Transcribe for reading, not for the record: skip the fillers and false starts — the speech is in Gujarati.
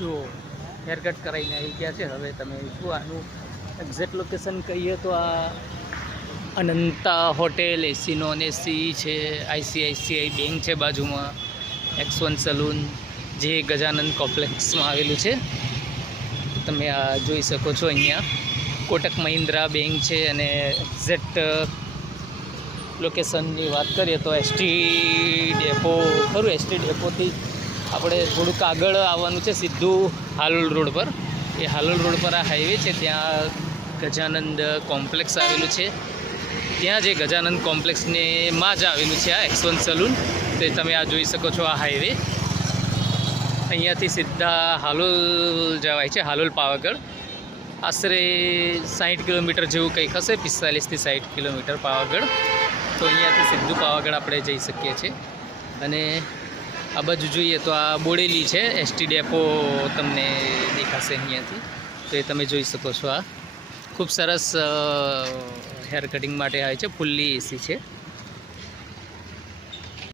જુઓ હેર કટ કરાવીને આવી ગયા છે। હવે તમે જુઓ આનું એક્ઝેક્ટ લોકેશન કહીએ તો આ Ananta hotel, AC non AC છે, ICICI બેંક છે બાજુમાં, X1 સલૂન જે ગજાનંદ કોમ્પ્લેક્સમાં આવેલું છે। તમે આ જોઈ શકો છો। અહીંયા કોટક મહિન્દ્રા બેંક છે અને એક્ઝેક્ટ લોકેશનની વાત કરીએ તો ST ડેપો ખરું। ST ડેપોથી આપણે થોડુંક આગળ આવવાનું છે સીધું હાલોલ રોડ પર। એ હાલોલ રોડ પર આ હાઈવે છે, ત્યાં ગજાનંદ કોમ્પ્લેક્સ આવેલું છે। ત્યાં જે ગજાનંદ કોમ્પ્લેક્સને માં જ આવેલું છે આ X1 સલૂન। તો તમે આ જોઈ શકો છો આ હાઈવે। અહીંયાથી સીધા હાલોલ જવાય છે, હાલોલ પાવાગઢ આશરે 60 કિલોમીટર જેવું કંઈક હશે, 45 થી 60 કિલોમીટર પાવાગઢ। તો અહીંયાથી સીધું પાવાગઢ આપણે જઈ શકીએ છીએ। અને આ બાજુ જોઈએ તો આ બોડેલી છે, ST ડેપો તમને દેખાશે અહીંયાથી। તો એ તમે જોઈ શકો છો। આ ખૂબ સરસ હેર કટિંગ માટે આવે છે, ફૂલ્લી એસી છે।